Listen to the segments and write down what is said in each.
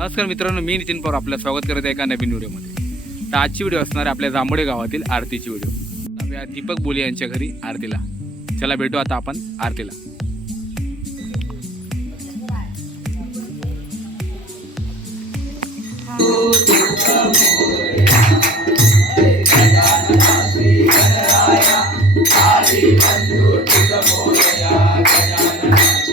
नमस्कार मित्रांनो मी नितीन पवार आपलं स्वागत करत आहे एका नवीन व्हिडिओमध्ये. तर आजची व्हिडिओ असणार आहे आपल्या जांभोडे गावातील आरतीची व्हिडिओ. आम्ही दीपक बोले यांच्या घरी आरतीला. चला भेटू आता आपण आरतीला. वेगवेगळा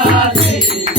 Hadi.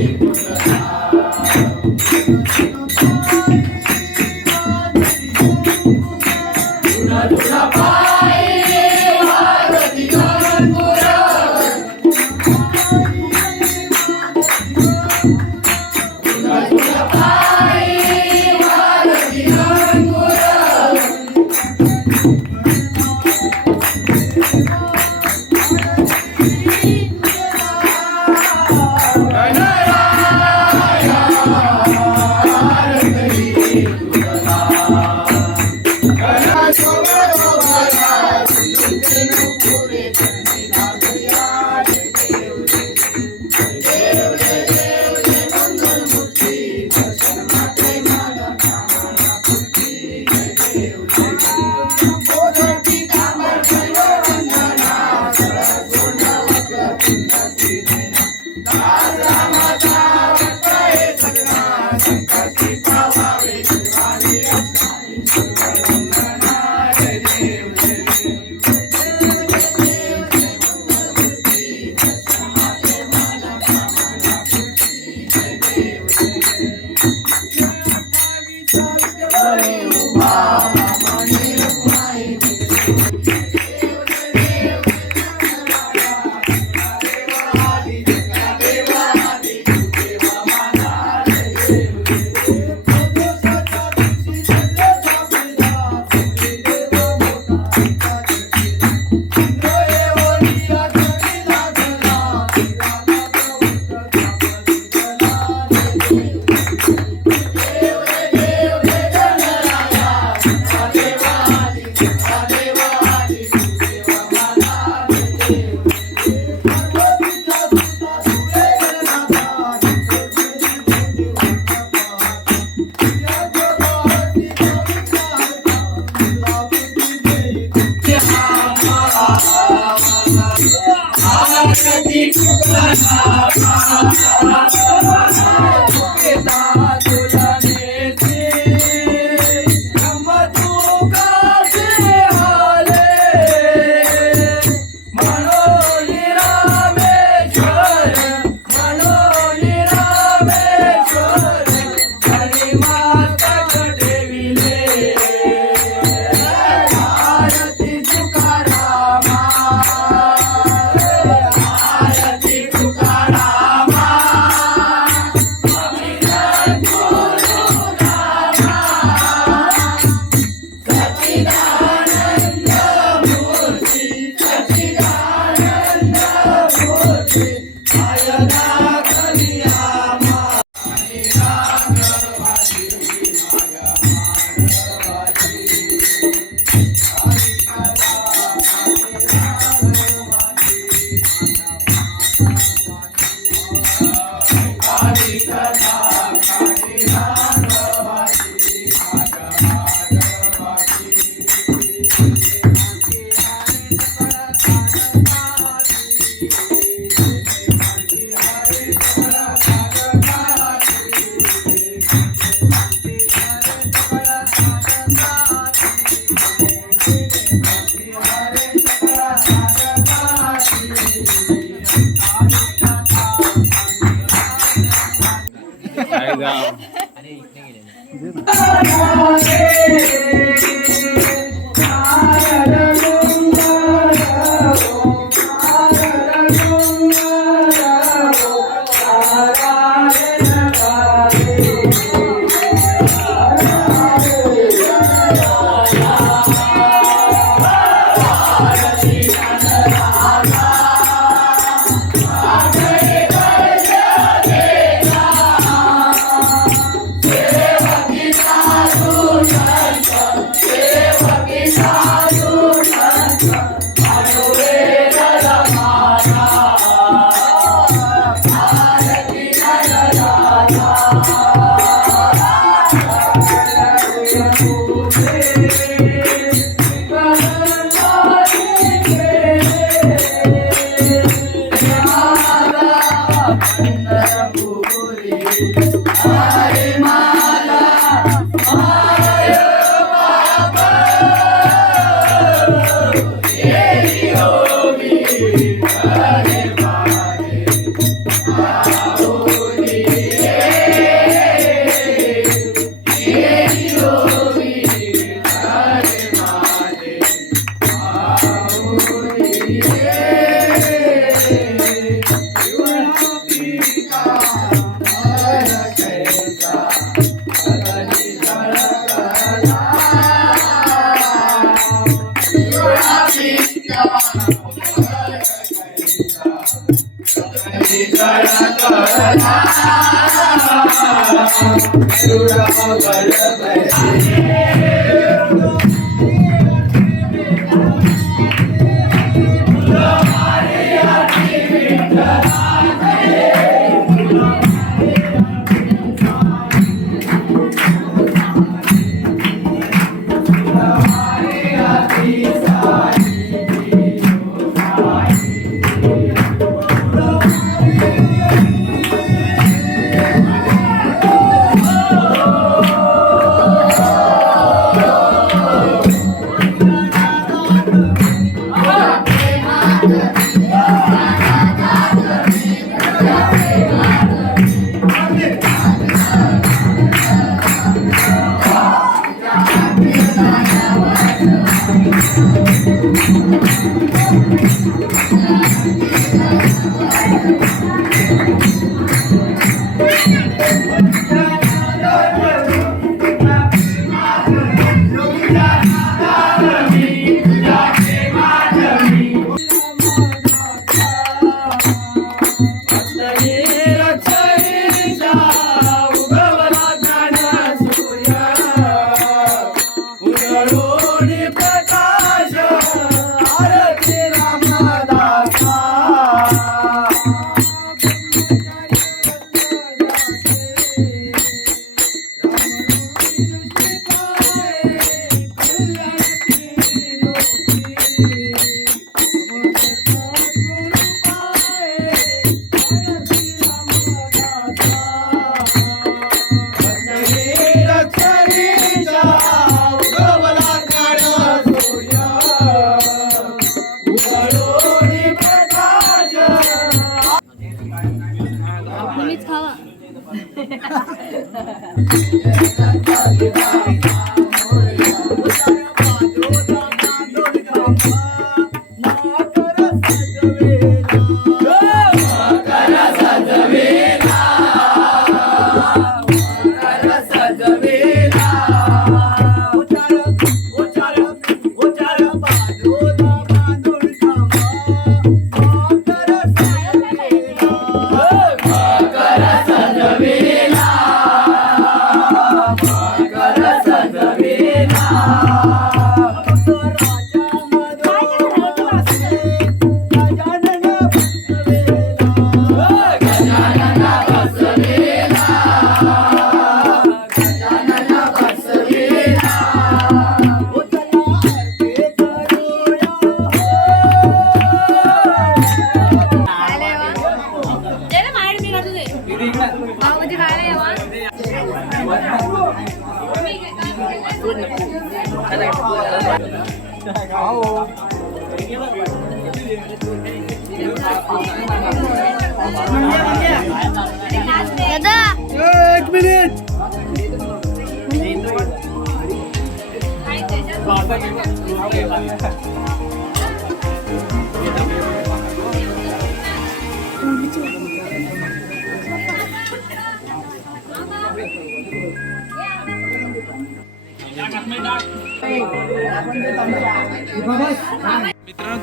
Thank you. Bye. Rama, Rama, Rama,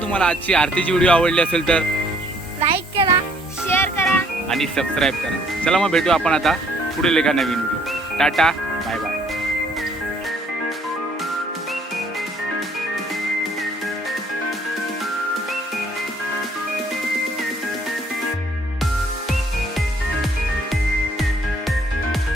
तुम्हाला आजची आरतीची व्हिडिओ आवडली असेल तर लाईक करा शेअर करा. आणि सबस्क्राईब करा. चला मग भेटू आपण आता पुढील एका नवीन व्हिडिओ टाटा.